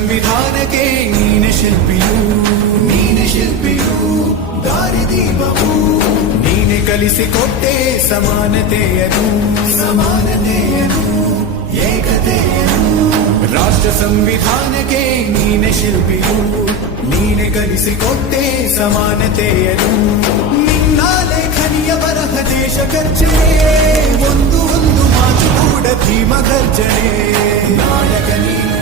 ಸಂವಿಧಾನಕ್ಕೆ ನೀನೆ ಶಿಲ್ಪಿಯು ದಾರಿದೀಪವು ನೀನೆ ಕಲಿಸಿಕೊಟ್ಟೆ ಸಮಾನತೆಯನು ಏಕತೆಯನು ರಾಷ್ಟ್ರ ಸಂವಿಧಾನಕ್ಕೆ ನೀನೆ ಶಿಲ್ಪಿಯು ನೀನೆ ಕಲಿಸಿಕೊಟ್ಟೆ ಸಮಾನತೆಯನು ನಿನ್ನ ಲೇಖನಿಯ ಬರಹ ದೇಶ ಗರ್ಜನೆ ಒಂದು ಮಾತು ಕೂಡ ಭೀಮ ಗರ್ಜನೆ ನಾಯಕ ನೀನು